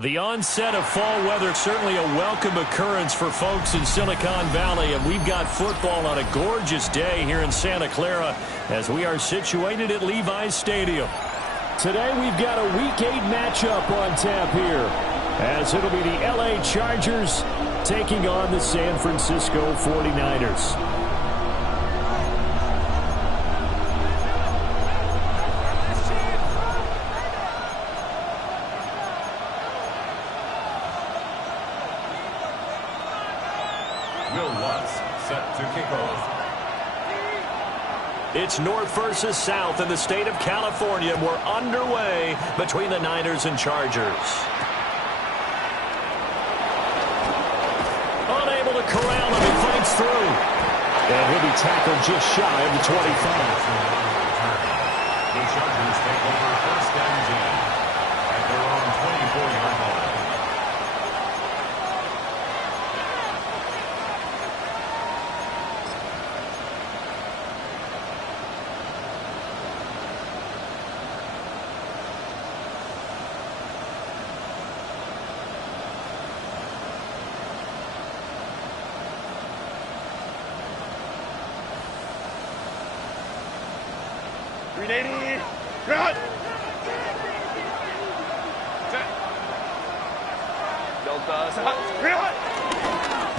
The onset of fall weather, certainly a welcome occurrence for folks in Silicon Valley, and we've got football on a gorgeous day here in Santa Clara as we are situated at Levi's Stadium. Today we've got a Week 8 matchup on tap here, as it'll be the LA Chargers taking on the San Francisco 49ers. It's North versus South in the state of California. We're underway between the Niners and Chargers. Unable to corral him. He fights through. And he'll be tackled just shy of the 25. The Chargers take over first and 10 at their own 24-yard line.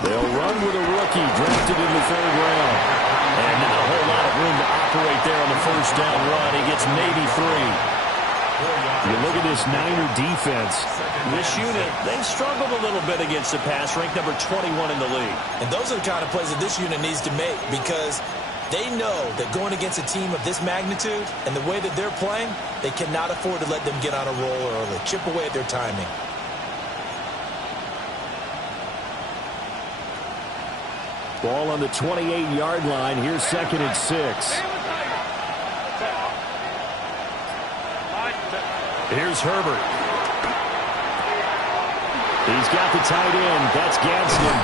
They'll run with a rookie drafted in the 3rd round. And not a whole lot of room to operate there on the first down run. He gets maybe 3. You look at this Niner defense. This unit, they've struggled a little bit against the pass, ranked number 21 in the league. And those are the kind of plays that this unit needs to make, because they know that going against a team of this magnitude and the way that they're playing, they cannot afford to let them get on a roll early, chip away at their timing. Ball on the 28-yard line. Here's 2nd and 6. Here's Herbert. He's got the tight end. That's Gadsden.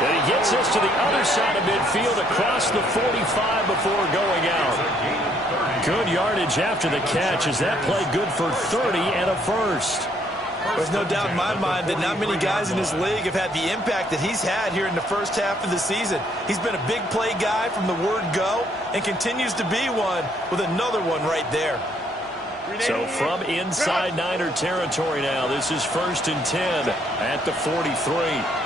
And he gets us to the other side of midfield across the 45 before going out. Good yardage after the catch as that play good for 30 and a first. There's no doubt in my mind that not many guys in this league have had the impact that he's had here in the first half of the season. He's been a big play guy from the word go and continues to be one with another one right there. So from inside Niner territory now, this is 1st and 10 at the 43.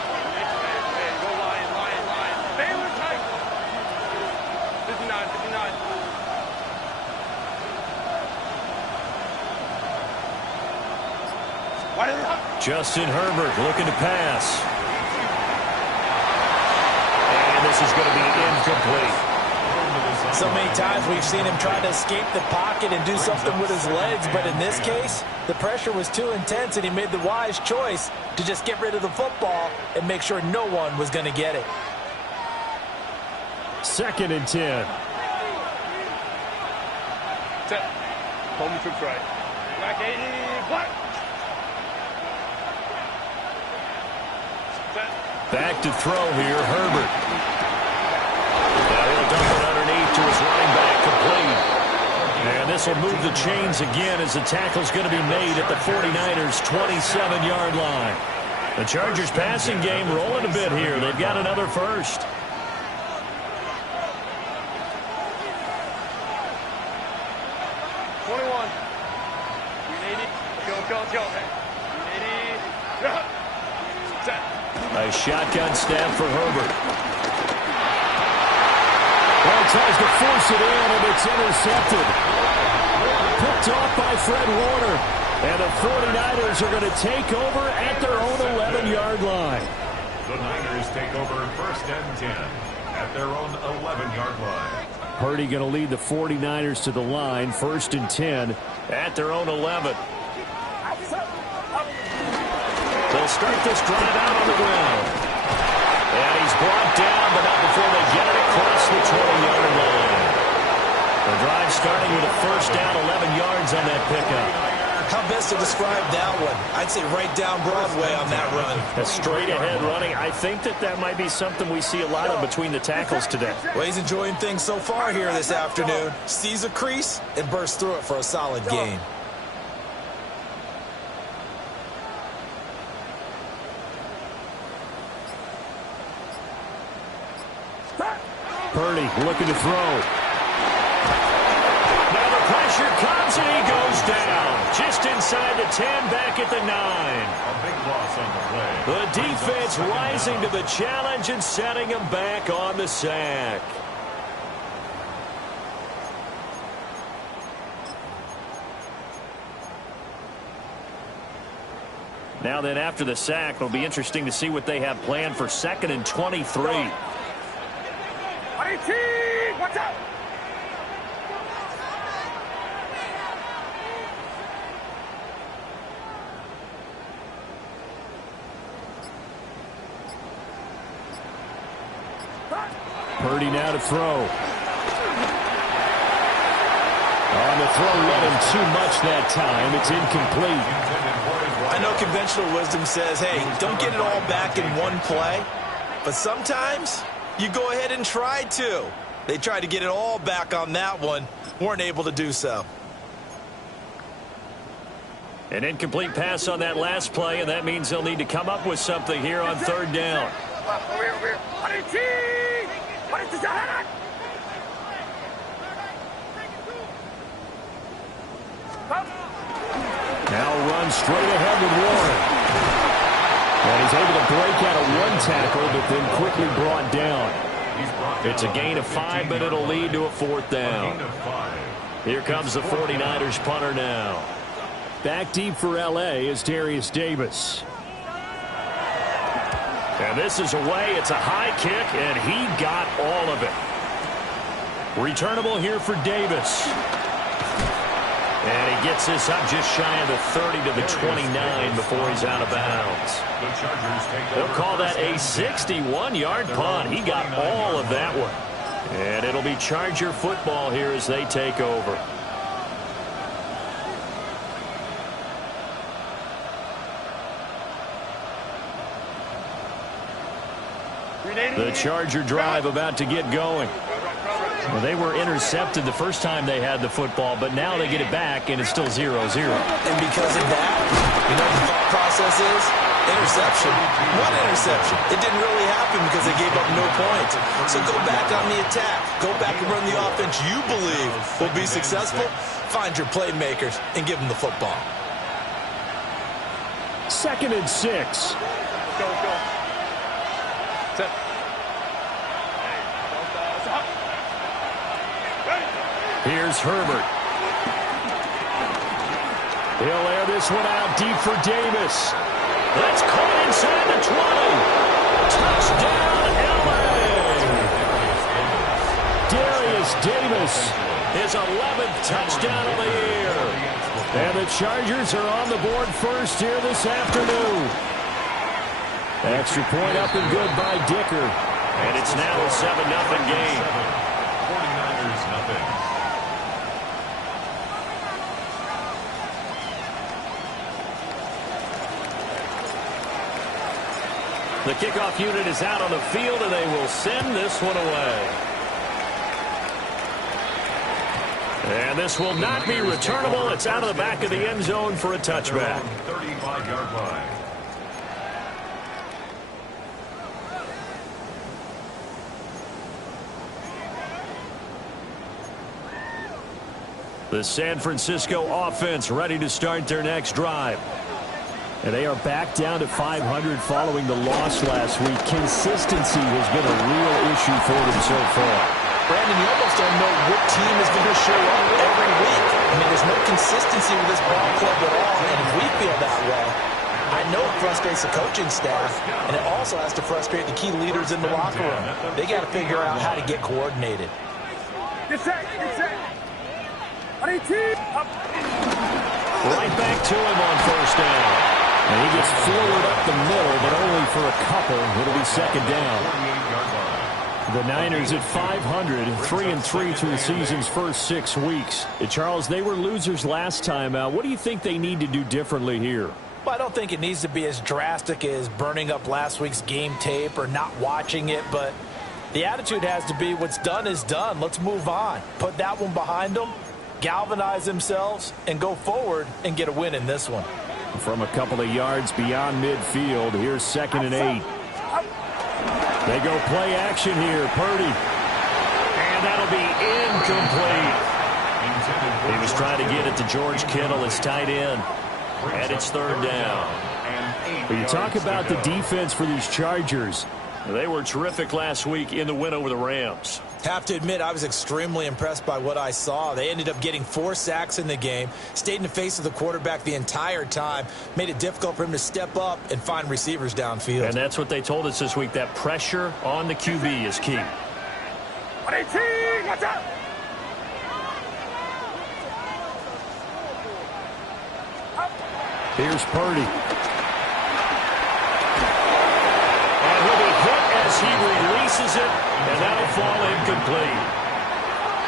Justin Herbert looking to pass. And this is going to be incomplete. So many times we've seen him try to escape the pocket and do something with his legs, but in this case, the pressure was too intense and he made the wise choice to just get rid of the football and make sure no one was going to get it. 2nd and 10. Home troops right. Back 80, black. Back to throw here, Herbert. Now he'll dump it underneath to his running back, complete. And this will move the chains again as the tackle's going to be made at the 49ers' 27-yard line. The Chargers passing game rolling a bit here. They've got another first. A shotgun snap for Herbert. Well, he tries to force it in, and it's intercepted. Picked off by Fred Warner. And the 49ers are going to take over at their own 11-yard line. The Niners take over 1st and 10 at their own 11-yard line. Purdy going to lead the 49ers to the line, 1st and 10 at their own 11. They'll start this drive out on the ground. And he's brought down, but not before they get it across the 20-yard line. The drive starting with a first down, 11 yards on that pickup. How best to describe that one? I'd say right down Broadway on that run. A straight-ahead running. I think that might be something we see a lot of between the tackles today. Well, he's enjoying things so far here this afternoon. Sees a crease and bursts through it for a solid gain. Purdy looking to throw. Now the pressure comes and he goes down. Just inside the 10, back at the 9. A big loss on the play. The defense rising to the challenge and setting him back on the sack. Now then, after the sack, it'll be interesting to see what they have planned for 2nd and 23. Watch out! Purdy now to throw. On the throw, led him too much that time. It's incomplete. I know conventional wisdom says, hey, don't get it all back in one play. But sometimes you go ahead and try to. They tried to get it all back on that one. Weren't able to do so. An incomplete pass on that last play, and that means they'll need to come up with something here on 3rd down. Now runs straight ahead with Warren. And he's able to break out of one tackle, but then quickly brought down. It's a gain of 5, but it'll lead to a 4th down. Here comes the 49ers punter now. Back deep for L.A. is Darius Davis. And this is away. It's a high kick, and he got all of it. Returnable here for Davis. And he gets this up just shy of the 30 to the 29 before he's out of bounds. They'll call that a 61-yard punt. He got all of that one. And it'll be Charger football here as they take over. The Charger drive about to get going. Well, they were intercepted the first time they had the football, but now they get it back, and it's still 0-0. And because of that, you know what the thought process is? Interception. One interception. It didn't really happen because they gave up no points. So go back on the attack. Go back and run the offense you believe will be successful. Find your playmakers and give them the football. 2nd and 6. Go. Set. Here's Herbert. He'll air this one out deep for Davis. That's caught inside the 20. Touchdown, L.A. Darius Davis, his 11th touchdown of the year. And the Chargers are on the board first here this afternoon. Extra point up and good by Dicker. And it's now a 7-0 game. 49ers nothing. The kickoff unit is out on the field, and they will send this one away. And this will not be returnable. It's out of the back of the end zone for a touchback. 35-yard line. The San Francisco offense ready to start their next drive. And they are back down to 500 following the loss last week. Consistency has been a real issue for them so far. Brandon, you almost don't know what team is going to show up every week. I mean, there's no consistency with this ball club at all, and if we feel that way, I know it frustrates the coaching staff, and it also has to frustrate the key leaders in the locker room. They got to figure out how to get coordinated. Get set. Right back to him on 1st down. And he gets forward up the middle, but only for a couple. It'll be 2nd down. The Niners at 500, 3-3 through the season's first 6 weeks. Charles, they were losers last time out. What do you think they need to do differently here? Well, I don't think it needs to be as drastic as burning up last week's game tape or not watching it, but the attitude has to be what's done is done. Let's move on. Put that one behind them, galvanize themselves, and go forward and get a win in this one. From a couple of yards beyond midfield, here's 2nd and 8. They go play action here. Purdy. And that'll be incomplete. He was trying to get it to George Kittle, his tight end. And it's third down. When you talk about the defense for these Chargers, they were terrific last week in the win over the Rams. Have to admit, I was extremely impressed by what I saw. They ended up getting 4 sacks in the game, stayed in the face of the quarterback the entire time, made it difficult for him to step up and find receivers downfield. And that's what they told us this week, that pressure on the QB is key. 118, watch out! here's Purdy. And he'll be hit as he releases it, and that'll fall incomplete.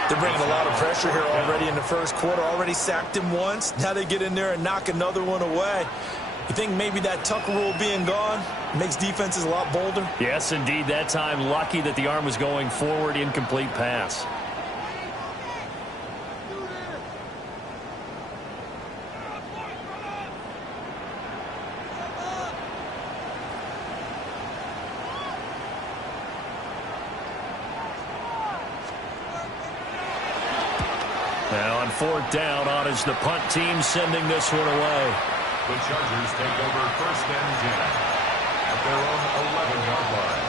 They're bringing a lot of pressure here already in the first quarter. Already sacked him once. Now they get in there and knock another one away. You think maybe that Tucker rule being gone makes defenses a lot bolder? Yes, indeed. That time, lucky that the arm was going forward, incomplete pass. Now on fourth down, on is the punt team sending this one away. The Chargers take over first and 10 at their own 11-yard line.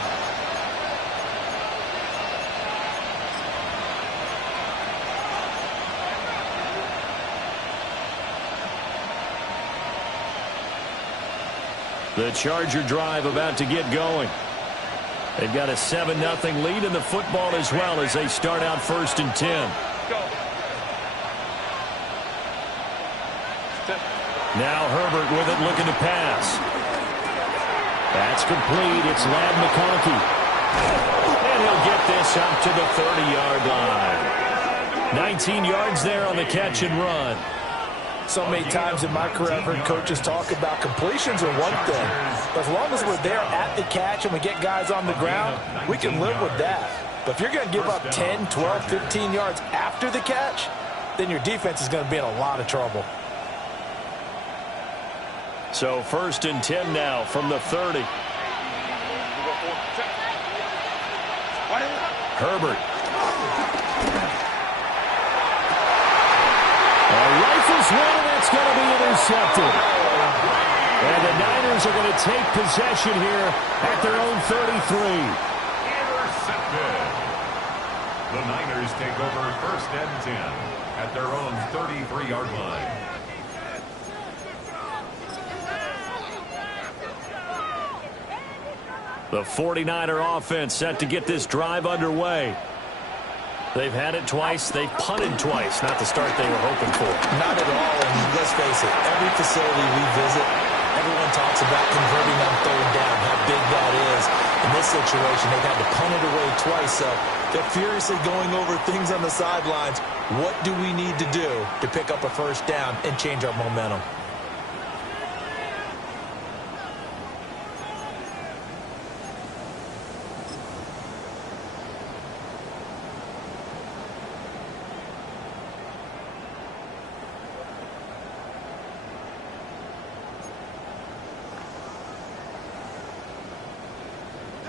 The Charger drive about to get going. They've got a 7-0 lead in the football as well as they start out first and 10. Go. Now Herbert with it, looking to pass. That's complete. It's Ladd McConkey. And he'll get this up to the 30-yard line. 19 yards there on the catch and run. So many times in my career I've heard coaches talk about completions are one thing. But as long as we're there at the catch and we get guys on the ground, we can live with that. But if you're going to give up 10, 12, 15 yards after the catch, then your defense is going to be in a lot of trouble. So first and 10 now from the 30. Herbert. Rifles one, and that's going to be intercepted. And the Niners are going to take possession here at their own 33. Intercepted. The Niners take over first and 10 at their own 33-yard line. The 49er offense set to get this drive underway. They've had it twice. They've punted twice. Not the start they were hoping for. Not at all. And let's face it, every facility we visit, everyone talks about converting on third down, how big that is. In this situation, they've had to punt it away twice. So they're furiously going over things on the sidelines. What do we need to do to pick up a first down and change our momentum?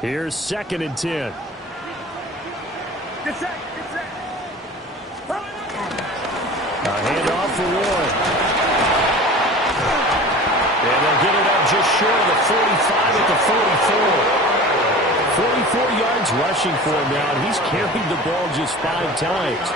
Here's second and 10. Get set, get set. A handoff for Warren. And they'll get it up just short of the 45 at the 44. 44 yards rushing for him now, and he's carried the ball just 5 times.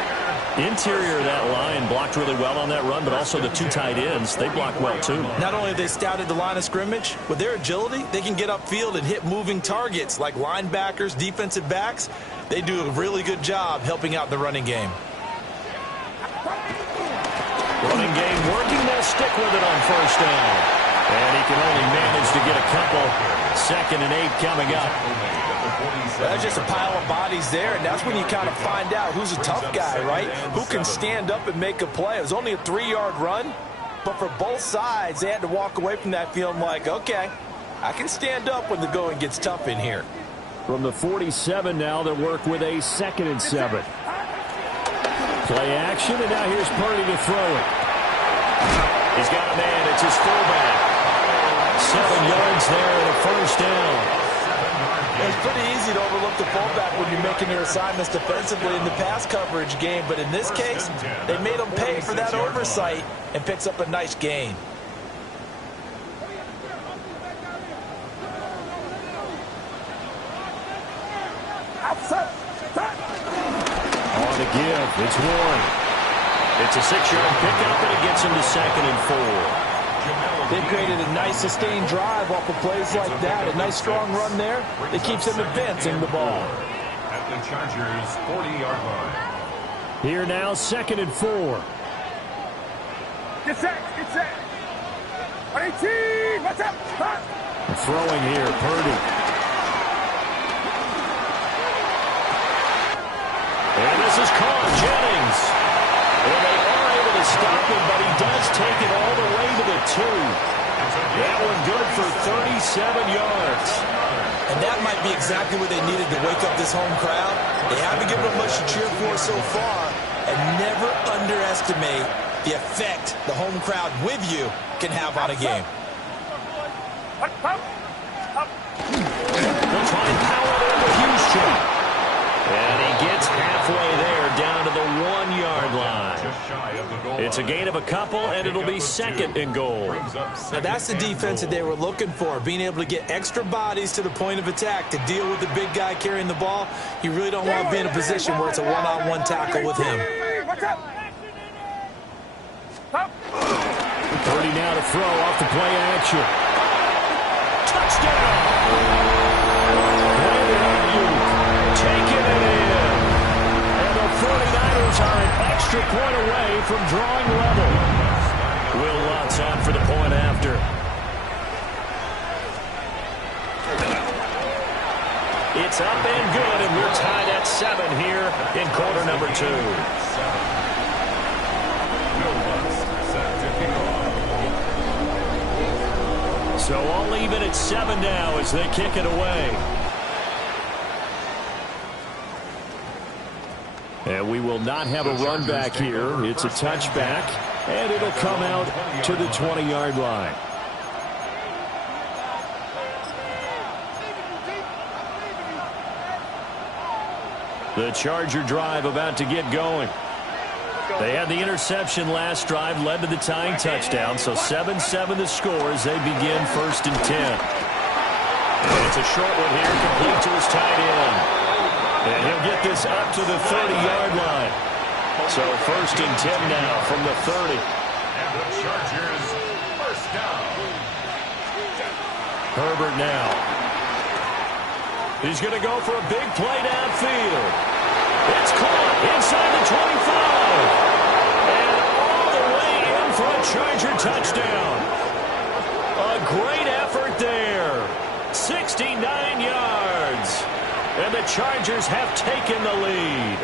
Interior of that line blocked really well on that run, but also the 2 tight ends, they blocked well too. Not only have they scouted the line of scrimmage, with their agility, they can get upfield and hit moving targets like linebackers, defensive backs. They do a really good job helping out the running game. Running game working, they'll stick with it on first down. And he can only manage to get a couple. 2nd and 8 coming up. That's just a pile of bodies there, and that's when you kind of find out who's a tough guy, right? Who can stand up and make a play. It was only a 3-yard run, but for both sides, they had to walk away from that feeling like, okay, I can stand up when the going gets tough in here. From the 47 now, they'll work with a 2nd and 7. Play action, and now here's Purdy to throw it. He's got a man. It's his fullback. 7 yards there and a first down. It's pretty easy to overlook the fullback when you're making your assignments defensively in the pass coverage game, but in this case, they made him pay for that oversight and picks up a nice gain. On the give, it's Warren. It's a 6-yard pickup, and it gets him to 2nd and 4. They've created a nice sustained drive off of plays like that. A nice strong run there that keeps them advancing the ball. At the Chargers' 40-yard line. Here now, 2nd and 4. Get set, get set. 18, what's up? Throwing here, Purdy. And this is caught, Jennings. And they are able to stop him, but he does take it all the way to the 2. That one good for 37 yards. And that might be exactly what they needed to wake up this home crowd. They haven't given them much to cheer for so far. And never underestimate the effect the home crowd with you can have on a game. They'll try and power it with Houston. And he gets halfway there, down to the 1-yard line. It's a gain of a couple, and it'll be 2nd and goal. Now that's the defense that they were looking for, being able to get extra bodies to the point of attack to deal with the big guy carrying the ball. You really don't want to be in a position where it's a one-on-one tackle with him. 30 now to throw off the play action. Touchdown! Taking it in. And the 49ers are an extra point away from drawing level. Will Lutz on for the point after. It's up and good, and we're tied at 7 here in quarter number 2. So all even at 7 now as they kick it away. And we will not have a run back here. It's a touchback, and it'll come out to the 20-yard line. The Charger drive about to get going. They had the interception last drive, led to the tying touchdown, so 7-7 the score as they begin 1st and 10. And it's a short one here, complete to his tight end. And he'll get this up to the 30-yard line. So 1st and 10 now from the 30. And the Chargers first down. Herbert now. He's going to go for a big play downfield. It's caught inside the 25. And all the way in for a Charger touchdown. A great effort there. 69 yards. And the Chargers have taken the lead.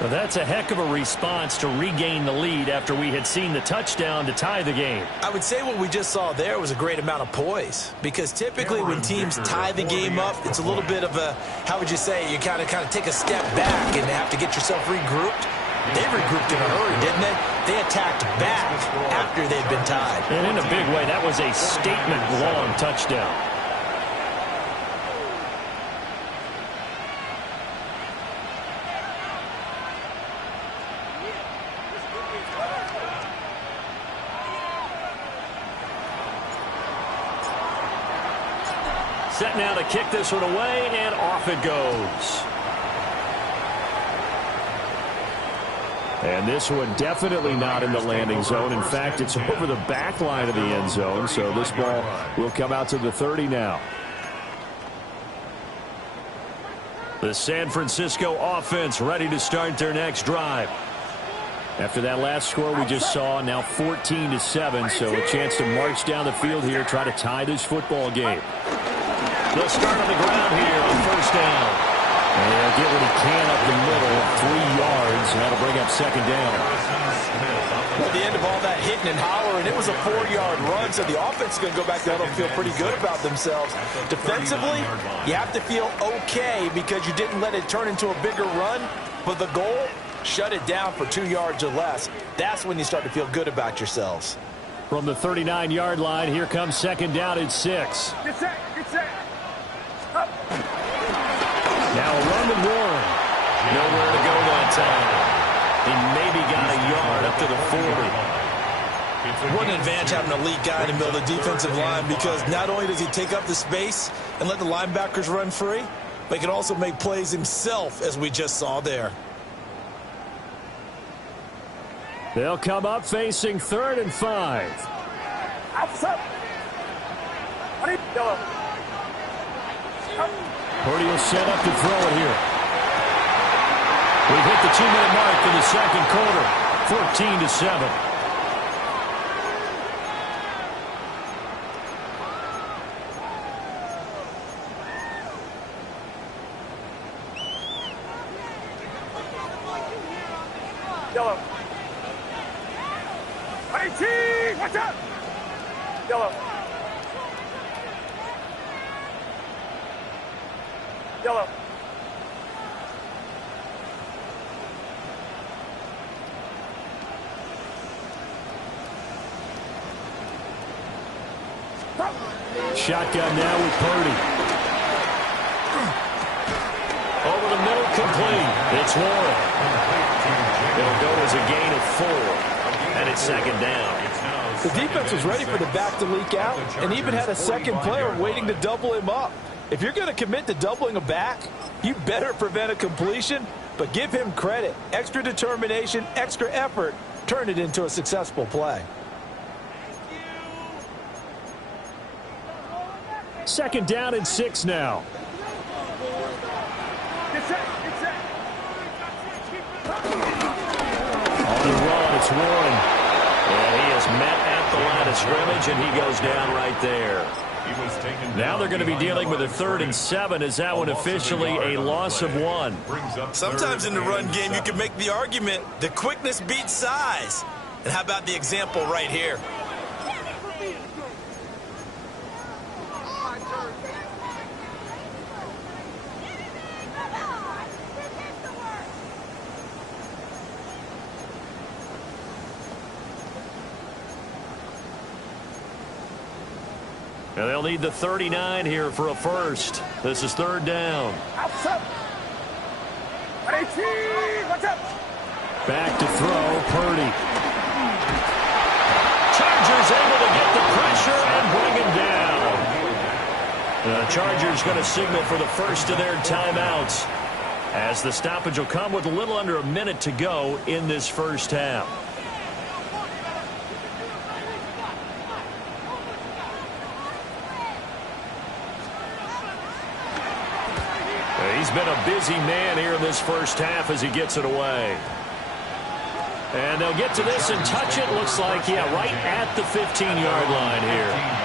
Well, that's a heck of a response to regain the lead after we had seen the touchdown to tie the game. I would say what we just saw there was a great amount of poise, because typically when teams tie the game up, it's a little bit of a, how would you say, you kind of take a step back and have to get yourself regrouped. They regrouped in a hurry, didn't they? They attacked back after they'd been tied. And in a big way, that was a statement-long touchdown. Set now to kick this one away, and off it goes. And this one definitely not in the landing zone. In fact, it's over the back line of the end zone, so this ball will come out to the 30 now. The San Francisco offense ready to start their next drive. After that last score we just saw, now 14-7, so a chance to march down the field here, try to tie this football game. They'll start on the ground here on 1st down. And they'll get what he can up the middle, 3 yards, and that'll bring up 2nd down. At the end of all that hitting and hollering, it was a 4-yard run, so the offense is going to go back there and feel pretty good about themselves. Defensively, you have to feel okay because you didn't let it turn into a bigger run, but the goal, shut it down for 2 yards or less. That's when you start to feel good about yourselves. From the 39-yard line, here comes second down and 6. Get set. Get set. Up. Now a run with Warren. Nowhere to go that time. He maybe got a yard up to the 40. What an advantage having an elite guy in the middle of the defensive line, because not only does he take up the space and let the linebackers run free, but he can also make plays himself, as we just saw there. They'll come up facing 3rd and 5. Outside. Yellow. Purdy will set up to throw it here. We've hit the 2-minute mark in the second quarter, 14-7. Yellow. 18. Watch out. Yellow. Yellow. Shotgun now with Purdy. Over the middle, complete. It's Warren. It'll go as a gain of 4. And it's second down. The defense was ready for the back to leak out and even had a second player waiting to double him up. If you're going to commit to doubling a back, you better prevent a completion, but give him credit. Extra determination, extra effort, turn it into a successful play. Second down and 6 now. Get set. Get set. On the run, it's Warren. And he is met at the line of scrimmage, and he goes down right there. Now they're going to be dealing with a 3rd and 7. Is that one officially a loss of 1? Sometimes in the run game, you can make the argument the quickness beats size. And how about the example right here? And they'll need the 39 here for a first. This is 3rd down. Outside. 18. Watch out. Back to throw, Purdy. Chargers able to get the pressure and bring him down. The Chargers going to signal for the first of their timeouts, as the stoppage will come with a little under a minute to go in this first half. He's been a busy man here in this first half as he gets it away. And they'll get to this and touch it. Looks like, yeah, right at the 15-yard line here.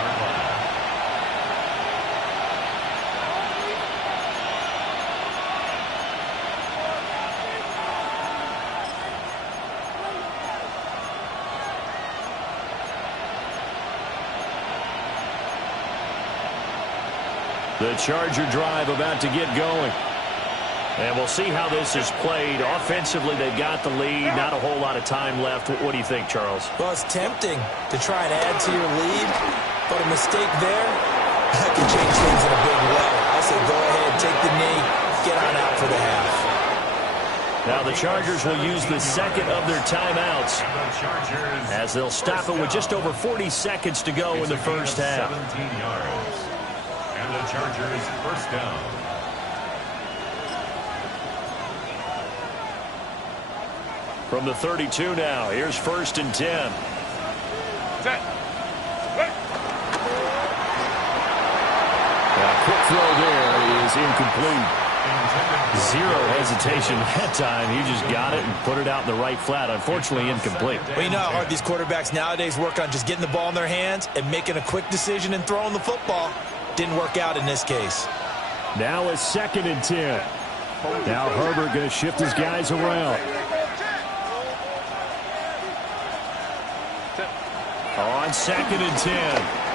The Charger drive about to get going. And we'll see how this is played. Offensively, they've got the lead. Not a whole lot of time left. What do you think, Charles? Well, it's tempting to try and add to your lead, but a mistake there, that can change things in a big way. I say go ahead, take the knee, get on out for the half. Now the Chargers will use the second of their timeouts, as they'll stop it with just over 40 seconds to go in the first half. 17 yards. And the Chargers first down. From the 32 now, here's 1st and 10. Set. Quick throw there is incomplete. Zero hesitation that time. He just got it and put it out in the right flat. Unfortunately, incomplete. Well, you know how hard these quarterbacks nowadays work on just getting the ball in their hands and making a quick decision and throwing the football. Didn't work out in this case. Now it's 2nd and 10. Now Herbert going to shift his guys around. On 2nd and 10,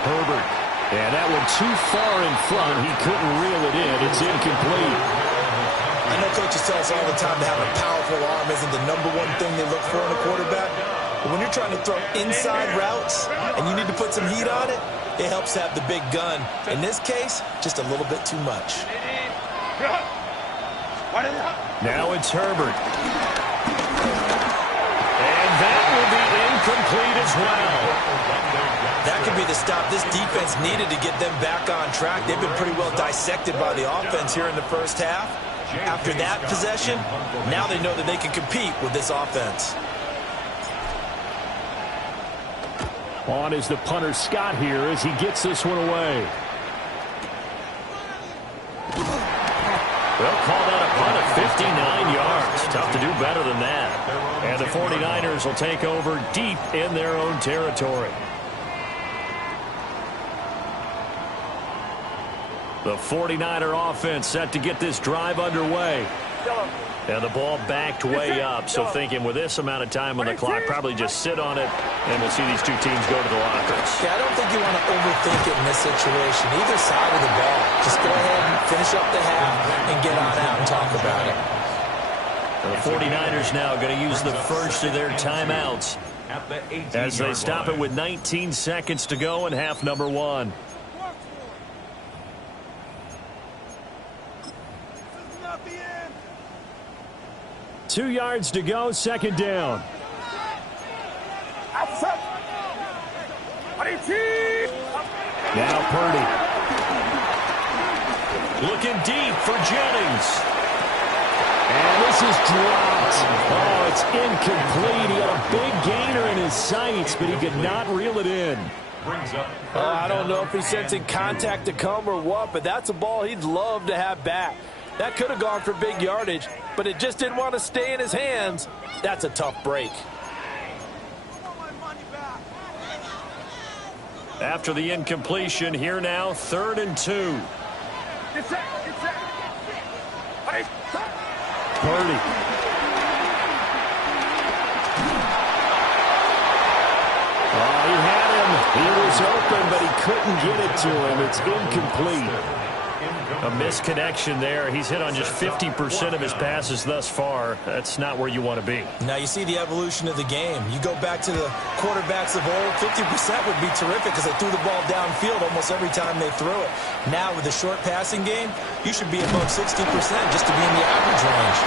Herbert. And that one too far in front. He couldn't reel it in. It's incomplete. I know coaches tell us all the time to have a powerful arm isn't the #1 thing they look for in a quarterback, But when you're trying to throw inside routes and you need to put some heat on it, it helps have the big gun. In this case, just a little bit too much. Now it's Herbert. And that will be incomplete as well. That could be the stop this defense needed to get them back on track. They've been pretty well dissected by the offense here in the first half. After that possession, now they know that they can compete with this offense. On is the punter Scott here as he gets this one away. They'll call that a punt of 59 yards. Tough to do better than that. And the 49ers will take over deep in their own territory. The 49er offense set to get this drive underway. And the ball backed way up. So thinking with this amount of time on the clock, probably just sit on it, and we'll see these two teams go to the lockers. Yeah, I don't think you want to overthink it in this situation. Either side of the ball. Just go ahead and finish up the half and get on out and talk about it. The 49ers now going to use the first of their timeouts as they stop it with 19 seconds to go in half number one. 2 yards to go, second down. Now Purdy. Looking deep for Jennings. And this is dropped. Oh, it's incomplete. He had a big gainer in his sights, but he could not reel it in. I don't know if he's sensing contact to come or what, but that's a ball he'd love to have back. That could have gone for big yardage, but it just didn't want to stay in his hands. That's a tough break. After the incompletion, here now, 3rd and 2. Purdy. Oh, he had him. He was open, but he couldn't get it to him. It's incomplete. A misconnection there. He's hit on just 50% of his passes thus far. That's not where you want to be. Now you see the evolution of the game. You go back to the quarterbacks of old, 50% would be terrific because they threw the ball downfield almost every time they threw it. Now with the short passing game, you should be above 60% just to be in the average range.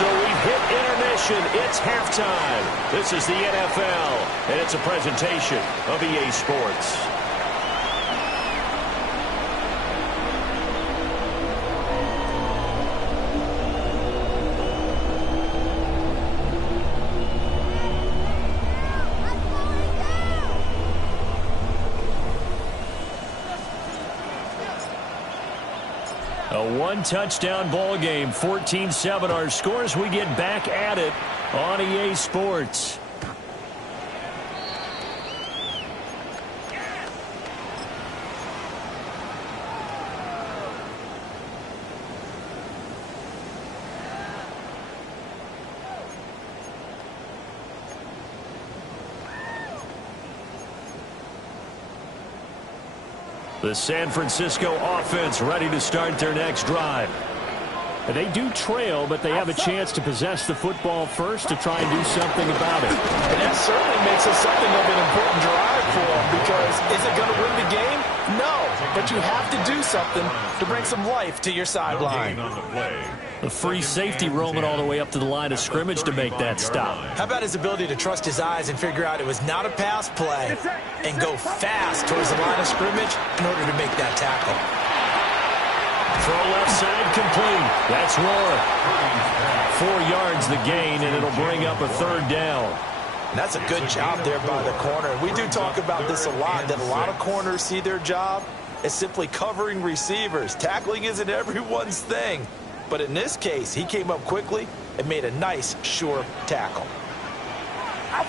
So we've hit intermission. It's halftime. This is the NFL, and it's a presentation of EA Sports. A one-touchdown ball game, 14-7 our scores. We get back at it on EA Sports. The San Francisco offense ready to start their next drive. They do trail, but they have a chance to possess the football first to try and do something about it. And that certainly makes it something of an important drive for them because is it going to win the game? No, but you have to do something to bring some life to your sideline. The free safety roaming all the way up to the line of scrimmage to make that stop. How about his ability to trust his eyes and figure out it was not a pass play and go fast towards the line of scrimmage in order to make that tackle. Throw left side complete. That's Rohr. 4 yards the gain, and it'll bring up a 3rd down. And that's a good job there by the corner. We do talk about this a lot, that a lot of corners see their job as simply covering receivers. Tackling isn't everyone's thing. But in this case, he came up quickly and made a nice, sure tackle. On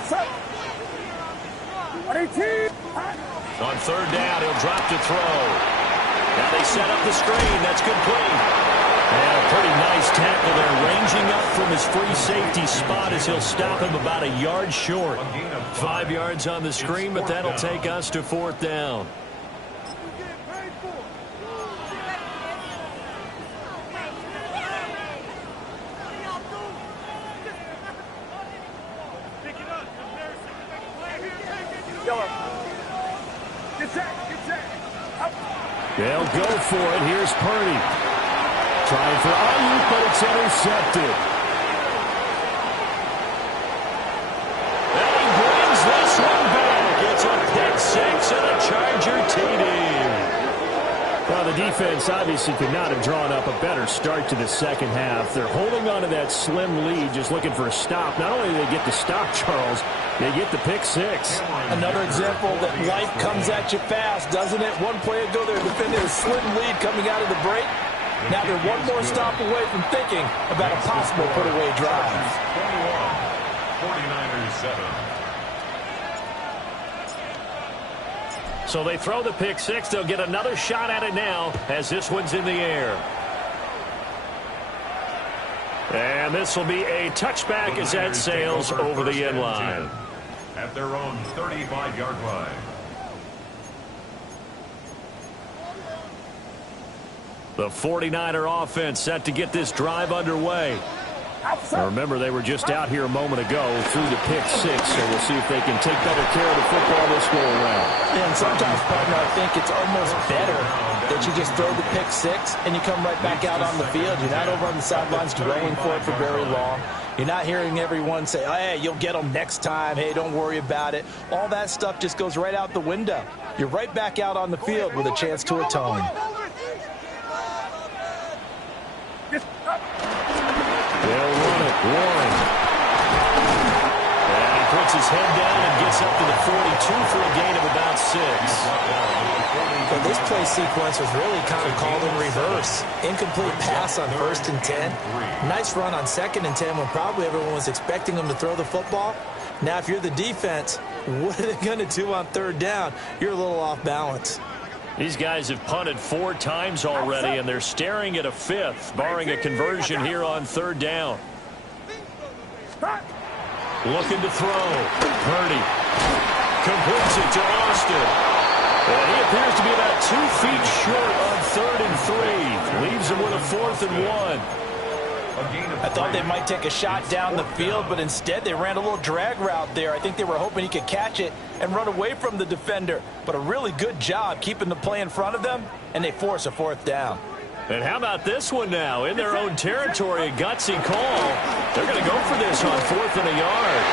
3rd down, he'll drop to throw. Now they set up the screen. That's complete. And a pretty nice tackle there, ranging up from his free safety spot as he'll stop him about a yard short. 5 yards on the screen, but that'll take us to 4th down. Yellow. Get set. Get set. Up. They'll go for it. Here's Purdy. Trying for Ayuk, but it's intercepted. And he brings this one back. It's a pick six and a Charger TD. Well, the defense obviously could not have drawn up a better start to the second half. They're holding on to that slim lead, just looking for a stop. Not only do they get the stop, Charles, they get the pick six. Another example that life comes at you fast, doesn't it? One play ago, they're defending a slim lead coming out of the break. Now they're one more stop away from thinking about a possible put-away drive. 21, 49ers 7. So they throw the pick six. They'll get another shot at it now as this one's in the air. And this will be a touchback as that sails over the end line. At their own 35-yard line. The 49er offense set to get this drive underway. Now remember, they were just out here a moment ago through the pick six, so we'll see if they can take better care of the football this go around. And sometimes, partner, I think it's almost better that you just throw the pick six and you come right back out on the field. You're not over on the sidelines dwelling for it for very long. You're not hearing everyone say, hey, you'll get them next time. Hey, don't worry about it. All that stuff just goes right out the window. You're right back out on the field with a chance to atone. They'll run it. Warren. And he puts his head down and gets up to the 42 for a gain of about 6. Well, this play sequence was really kind of called in reverse. Incomplete pass on 1st and 10. Nice run on 2nd and 10 when probably everyone was expecting him to throw the football. Now, if you're the defense, what are they going to do on 3rd down? You're a little off balance. These guys have punted 4 times already, and they're staring at a 5th, barring a conversion here on 3rd down. Looking to throw. Purdy completes it to Austin. And he appears to be about 2 feet short on 3rd and 3. Leaves him with a 4th and 1. I thought they might take a shot down the field, but instead they ran a little drag route there. I think they were hoping he could catch it and run away from the defender. But a really good job keeping the play in front of them, and they force a 4th down. And how about this one now? In their own territory, a gutsy call. They're going to go for this on 4th and a yard.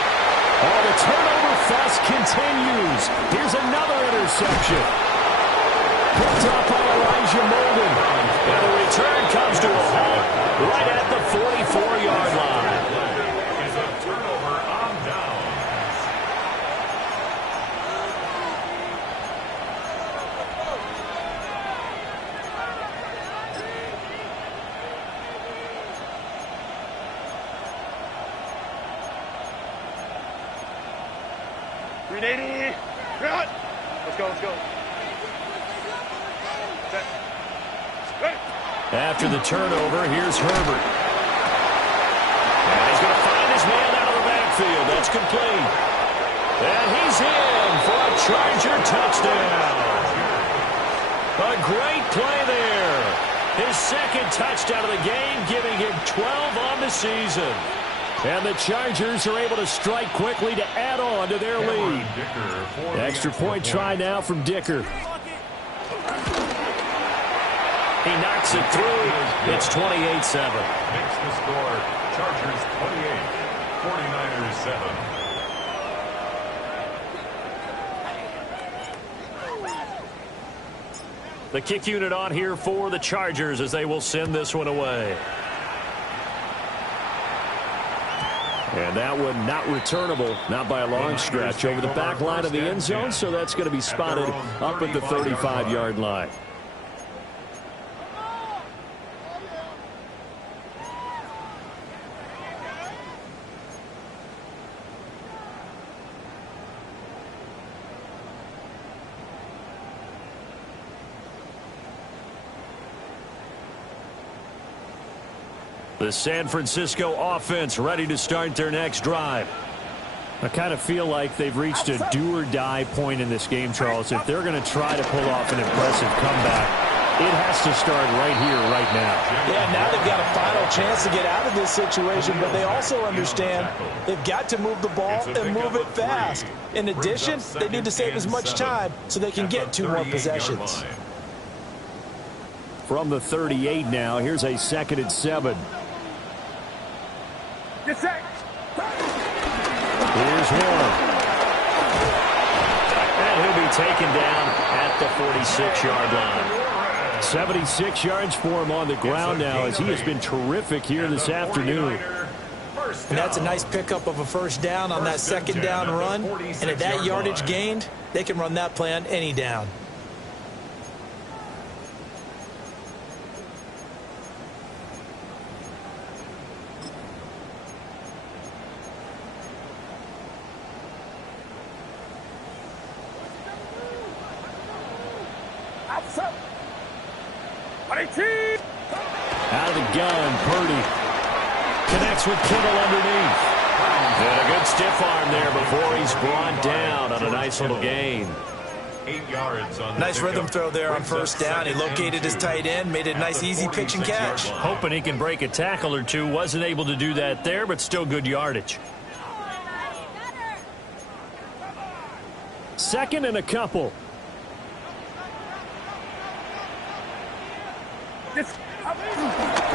Oh, the turnover fest continues. Here's another interception. Picked up by Elijah Molden. And the return comes to a halt right at the 44-yard line. Is a turnover on downs. .380. Run. Let's go. Let's go. Set. Ready. After the turnover, here's Herbert. And he's going to find his man out of the backfield. That's complete. And he's in for a Charger touchdown. A great play there. His 2nd touchdown of the game, giving him 12 on the season. And the Chargers are able to strike quickly to add on to their lead. Extra point try now from Dicker. He knocks it through. It's 28-7. Makes the score. Chargers 28, 49ers 7. The kick unit on here for the Chargers as they will send this one away. And that one not returnable, not by a long stretch, over the back line of the end zone, so that's going to be spotted up at the 35-yard line. The San Francisco offense ready to start their next drive. I kind of feel like they've reached a do-or-die point in this game, Charles. If they're going to try to pull off an impressive comeback, It has to start right here, right now. Yeah, now they've got a final chance to get out of this situation, but they also understand they've got to move the ball and move it fast. In addition, they need to save as much time so they can get 2 more possessions. From the 38 now, here's a 2nd and 7. Get set. Here's one. And he'll be taken down at the 46-yard line. 76 yards for him on the ground now as he has been terrific here this afternoon. And that's a nice pickup of a first down on that 2nd down run. And at that yardage gained, they can run that play on any down. Out of the gun, Purdy connects with Kittle underneath. And a good stiff arm there before he's brought down on a nice little gain. 8 yards on the Nice rhythm throw there on first down. He located his tight end, made it a nice easy pitch and catch. Hoping he can break a tackle or two. Wasn't able to do that there, but still good yardage. 2nd and a couple.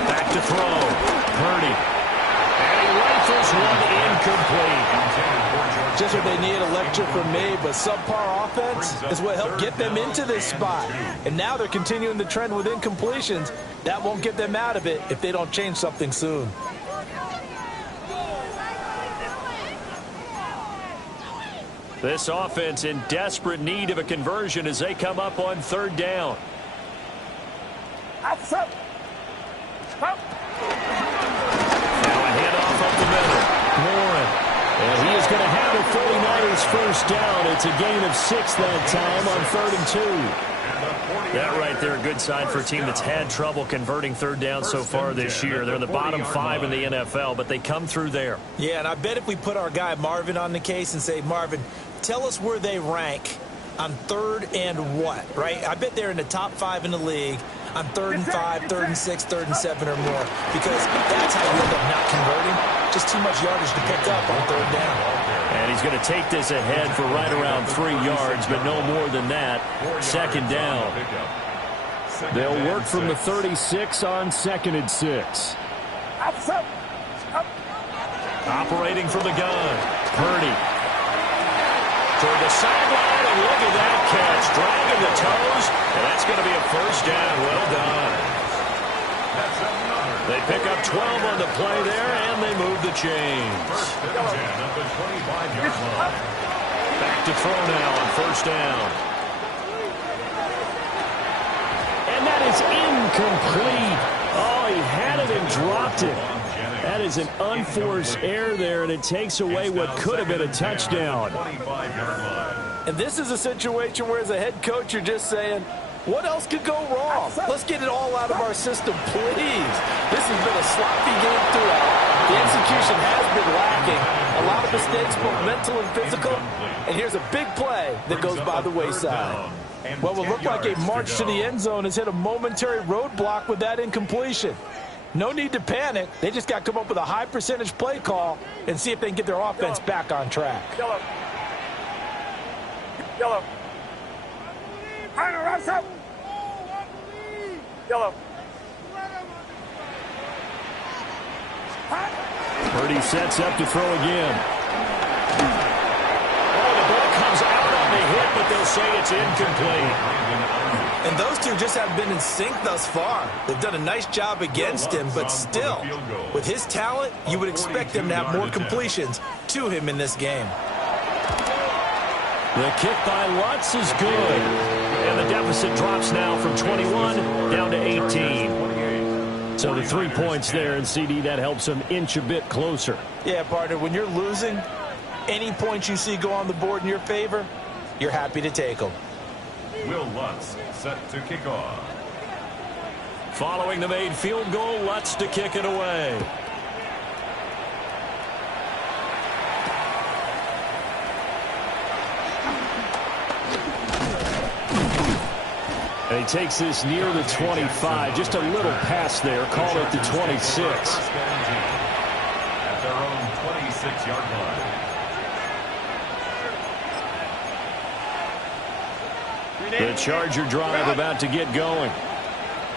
Back to throw. Purdy. And he rifles one incomplete. Just what they need, a lecture from me, but subpar offense is what helped get them into this spot. And now they're continuing the trend with incompletions. That won't get them out of it if they don't change something soon. This offense in desperate need of a conversion as they come up on 3rd down. Up. Now a handoff up the middle. Warren. And he is going to have a 49ers first down. It's a gain of 6 that time on 3rd and 2. That right there, a good sign for a team that's had trouble converting 3rd down so far this year. They're in the bottom 5 in the NFL, but they come through there. Yeah, and I bet if we put our guy Marvin on the case and say, Marvin, tell us where they rank on 3rd and what, right? I bet they're in the top 5 in the league on 3rd and 5, 3rd and 6, 3rd and 7 or more, because that's how you end up not converting. Just too much yardage to pick up on 3rd down. And he's going to take this ahead for right around 3 yards, but no more than that. 2nd down. They'll work from the 36 on 2nd and 6. Operating from the gun. Purdy. Toward the sideline, and look at that catch. Dragging the toes, and that's going to be a first down. Well done. They pick up 12 on the play there, and they move the chains. Back to throw now on 1st down. And that is incomplete. Oh, he had it and dropped it. That is an unforced error there, and it takes away what could have been a touchdown. And this is a situation where as a head coach you're just saying, what else could go wrong? Let's get it all out of our system, please. This has been a sloppy game throughout. The execution has been lacking. A lot of mistakes, both mental and physical. And here's a big play that goes by the wayside. What will look like a march to the end zone has hit a momentary roadblock with that incompletion. No need to panic. They just got to come up with a high percentage play call and see if they can get their offense back on track. Yellow. Yellow. Purdy sets up to throw again. Oh, the ball comes out on the hit, but they'll say it's incomplete. And those two just haven't been in sync thus far. They've done a nice job against him, but still, with his talent, you would expect them to have more completions to him in this game. The kick by Lutz is good. And the deficit drops now from 21 down to 18. So the 3 points there, and CD, that helps them inch a bit closer. Yeah, partner, when you're losing, any points you see go on the board in your favor, you're happy to take them. Will Lutz set to kick off. Following the made field goal, Lutz to kick it away. They takes this near the 25. Just a little pass there. Call it the 26. At their own 26-yard line. The Charger drive about to get going.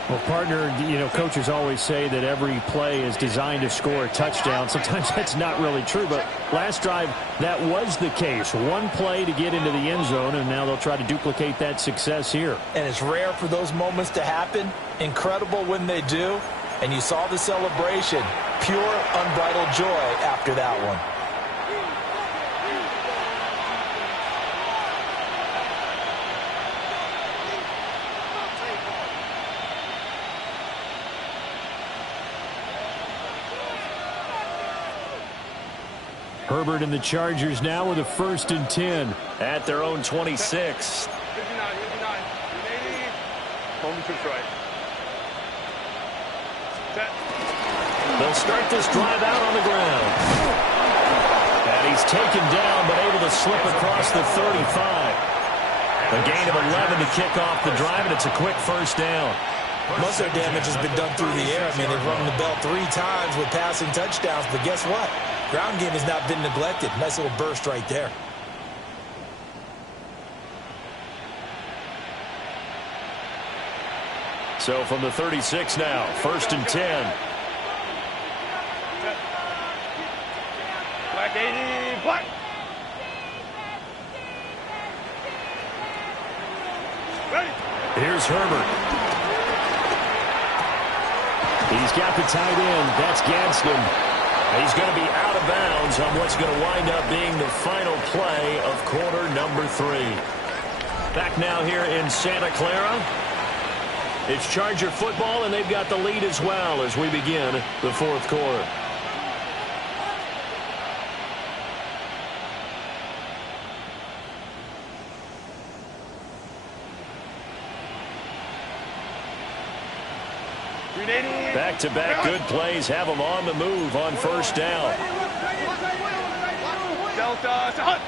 Well, partner, coaches always say that every play is designed to score a touchdown. Sometimes that's not really true, but last drive, that was the case. One play to get into the end zone, and now they'll try to duplicate that success here. And it's rare for those moments to happen. Incredible when they do. And you saw the celebration. Pure, unbridled joy after that one. Herbert and the Chargers now with a 1st and 10 at their own 26. 59. Home to right. Set. They'll start this drive out on the ground. And he's taken down, but able to slip across the 35. A gain of 11 to kick off the drive, and it's a quick 1st down. Most of their damage has been done through the air. I mean, they've rung the bell 3 times with passing touchdowns, but guess what? Ground game has not been neglected. Nice little burst right there. So from the 36 now, 1st and 10. Black 80, black. Ready. Here's Herbert. He's got the tight end. That's Gadsden. He's going to be out of bounds on what's going to wind up being the final play of quarter number 3. Back now here in Santa Clara. It's Charger football, and they've got the lead as well as we begin the 4th quarter. Back-to-back good plays have them on the move on 1st down. Delta.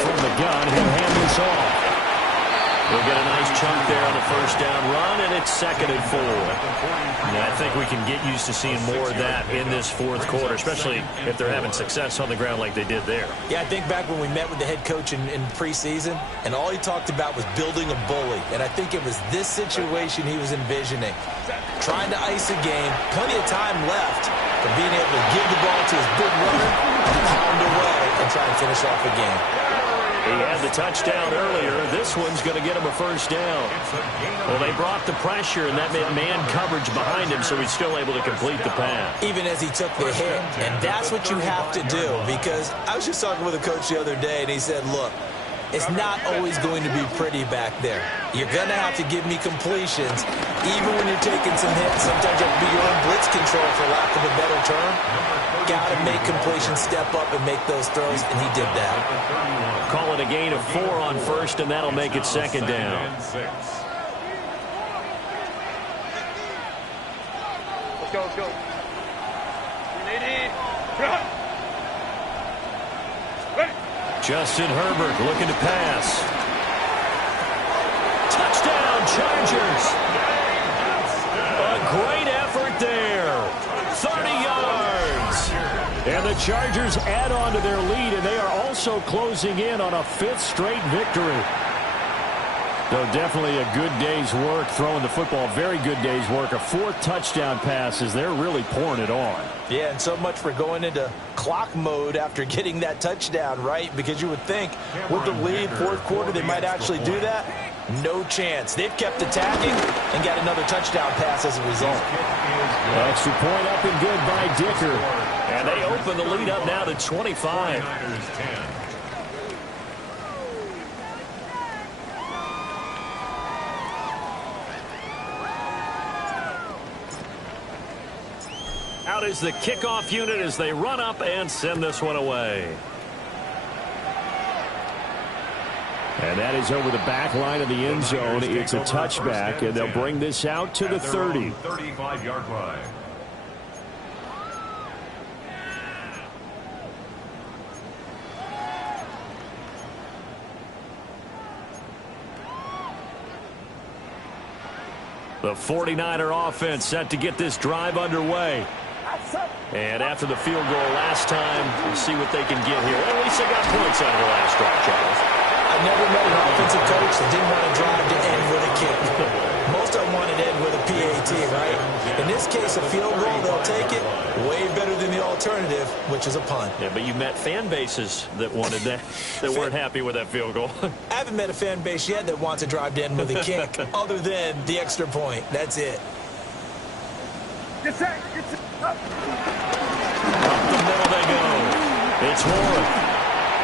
From the gun, he'll hand this off. We'll get a nice chunk there on the 1st down run, and it's 2nd and 4. And I think we can get used to seeing more of that in this 4th quarter, especially if they're having success on the ground like they did there. Yeah, I think back when we met with the head coach in preseason, and all he talked about was building a bully. And I think it was this situation he was envisioning. Trying to ice a game, plenty of time left, but being able to give the ball to his big runner, pound away, and try and finish off the game. He had the touchdown earlier. This one's going to get him a 1st down. Well, they brought the pressure, and that meant man coverage behind him, so he's still able to complete the pass. Even as he took the hit. And that's what you have to do, because I was just talking with a coach the other day, and he said, look, it's not always going to be pretty back there. You're going to have to give me completions, even when you're taking some hits. Sometimes you have to be your own blitz control, for lack of a better term. Got to make completions, step up, and make those throws, and he did that. Call it a gain of 4 on 1st, and that'll make it 2nd down. Let's go. 380. Ready. Justin Herbert looking to pass. Touchdown, Chargers. A great effort there. 30 yards. And the Chargers add on to their lead, and they are also closing in on a 5th straight victory. So definitely a good day's work throwing the football. Very good day's work. A 4th touchdown pass as they're really pouring it on. Yeah, and so much for going into clock mode after getting that touchdown, right? Because you would think with the lead, 4th quarter, they might actually do that. No chance. They've kept attacking and got another touchdown pass as a result. Extra point up and good by Dicker. And they open the lead up now to 25. Out is the kickoff unit as they run up and send this one away. And that is over the back line of the end zone. It's a touchback, and they'll bring this out to the 30. 35-yard line. The 49er offense set to get this drive underway. And after the field goal last time, we'll see what they can get here. Well, at least they got points out of the last drive, Charles. I never met an offensive coach that didn't want to drive to end with a kick. Most of them wanted to end with a PAT, right? In this case, a field goal, they'll take it. Way better than the alternative, which is a punt. Yeah, but you met fan bases that wanted that, that weren't happy with that field goal. I haven't met a fan base yet that wants to drive to end with a kick, other than the extra point. That's it. Get set. Up. Up the middle they go. It's Warren.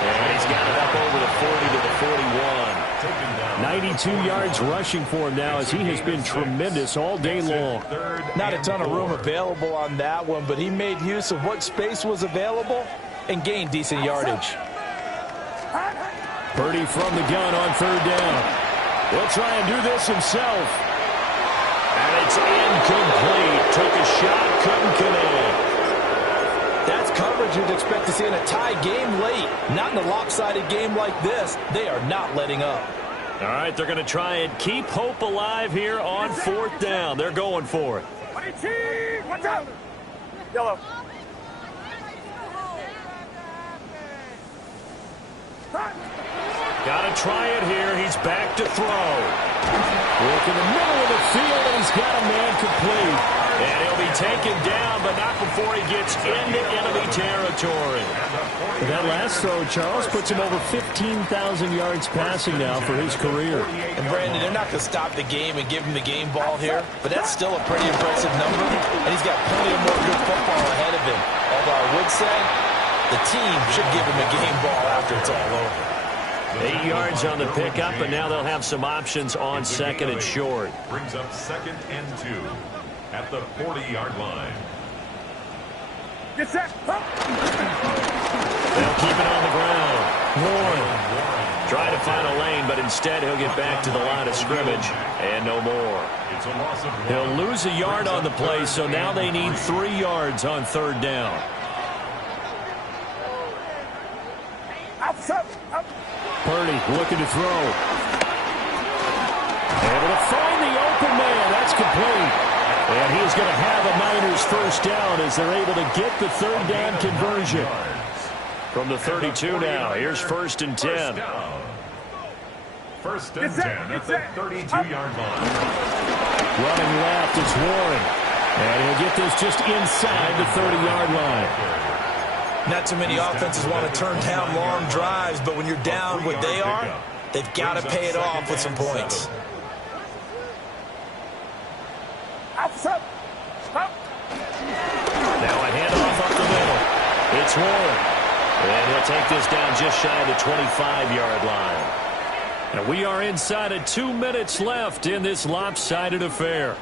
And he's got it up over the 40 to the 41. 92 yards rushing for him now as he has been tremendous all day long. Not a ton of room available on that one, but he made use of what space was available and gained decent yardage. Purdy from the gun on third down. He'll try and do this himself. And it's incomplete. Took a shot, couldn't connect. That's coverage you'd expect to see in a tie game late. Not in a lopsided game like this. They are not letting up. All right, they're going to try and keep hope alive here on fourth down. They're going for it. Watch out. Yellow. Got to try it here. He's back to throw. Look in the middle of the field, and he's got a man complete. And he'll be taken down, but not before he gets into enemy territory. That last throw, Charles, puts him over 15,000 yards passing now for his career. And Brandon, they're not going to stop the game and give him the game ball here, but that's still a pretty impressive number, and he's got plenty of more good football ahead of him. Although I would say the team should give him a game ball after it's all over. 8 yards on the pickup, and now they'll have some options on second and short. Brings up 2nd and 2 at the 40-yard line. Get set. Up. They'll keep it on the ground. Warren try to find a lane, but instead he'll get back to the line of scrimmage, and no more. It's a loss of 1. He'll lose a yard on the play, so now they need 3 yards on third down. Up. Purdy looking to throw. Able to find the open man. That's complete. And he's going to have a Niners first down as they're able to get the third down conversion. From the 32 now, here's 1st and 10. 1st and 10 at the 32-yard line. Running left is Warren. And he'll get this just inside the 30-yard line. Not too many offenses want to turn down long drives, but when you're down what they are, they've got to pay it off with some points. Now a handoff up the middle. It's Warren. And he'll take this down just shy of the 25-yard line. And we are inside of 2 minutes left in this lopsided affair.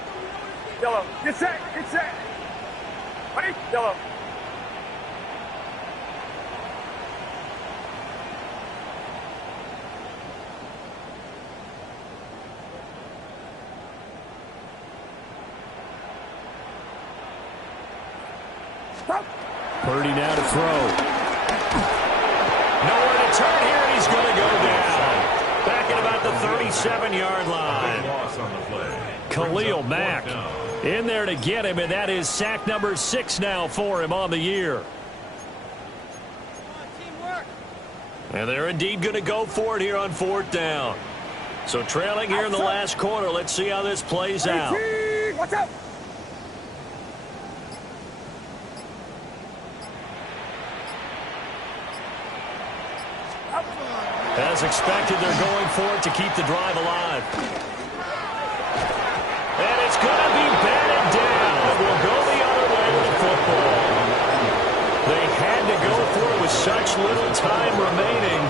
Yellow. Get set. Ready? Yellow. Purdy now to throw. Nowhere to turn here, and he's going to go down. Back at about the 37-yard line. Loss on the play. Khalil Mack in there to get him, and that is sack number 6 now for him on the year. And they're indeed going to go for it here on fourth down. So trailing here in the last quarter. Let's see how this plays out. Watch out. As expected, they're going for it to keep the drive alive. And it's going to be batted down. It will go the other way with the football. They had to go for it with such little time remaining.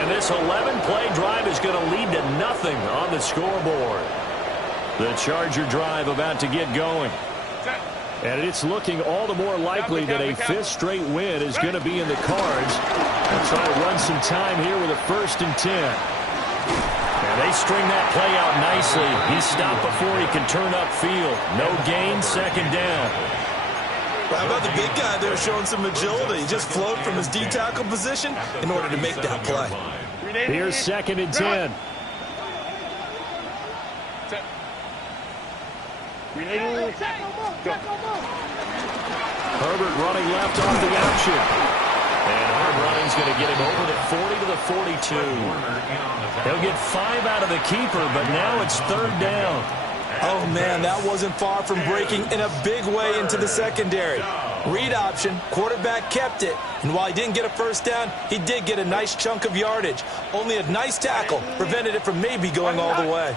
And this 11-play drive is going to lead to nothing on the scoreboard. The Charger drive about to get going. And it's looking all the more likely that a 5th straight win is going to be in the cards. They'll try to run some time here with a 1st and 10. And they string that play out nicely. He's stopped before he can turn upfield. No gain, 2nd down. How about the big guy there showing some agility? He just float from his D-tackle position in order to make that play. Here's 2nd and 10. Herbert running left off the action. And hard running's going to get him over the 40 to the 42. He'll get 5 out of the keeper, but now it's 3rd down. Oh, man, that wasn't far from breaking in a big way into the secondary. Read option, quarterback kept it, and while he didn't get a first down, he did get a nice chunk of yardage. Only a nice tackle prevented it from maybe going all the way.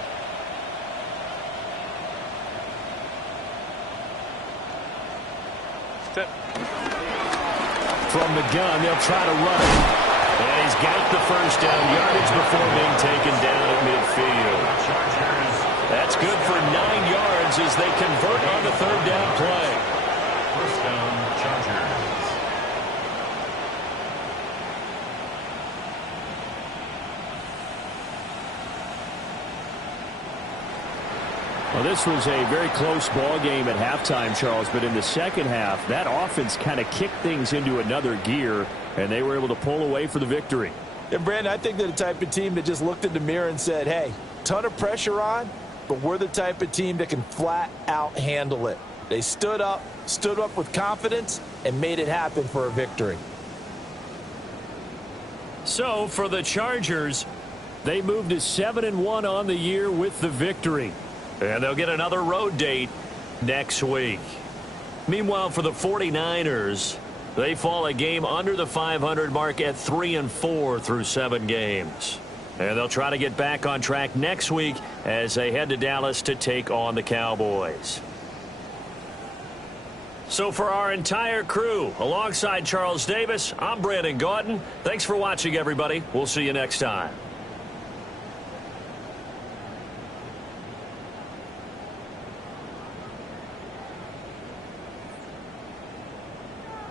From the gun, they'll try to run it. And he's got the first down yardage before being taken down at midfield. That's good for 9 yards as they convert on the 3rd down play. First down, Chargers. Well, this was a very close ball game at halftime, Charles, but in the second half, that offense kind of kicked things into another gear, and they were able to pull away for the victory. And, Brandon, I think they're the type of team that just looked in the mirror and said, hey, ton of pressure on, but we're the type of team that can flat out handle it. They stood up with confidence, and made it happen for a victory. So, for the Chargers, they moved to 7-1 on the year with the victory. And they'll get another road date next week. Meanwhile, for the 49ers, they fall a game under the 500 mark at 3-4 through 7 games. And they'll try to get back on track next week as they head to Dallas to take on the Cowboys. So for our entire crew, alongside Charles Davis, I'm Brandon Gaudin. Thanks for watching, everybody. We'll see you next time.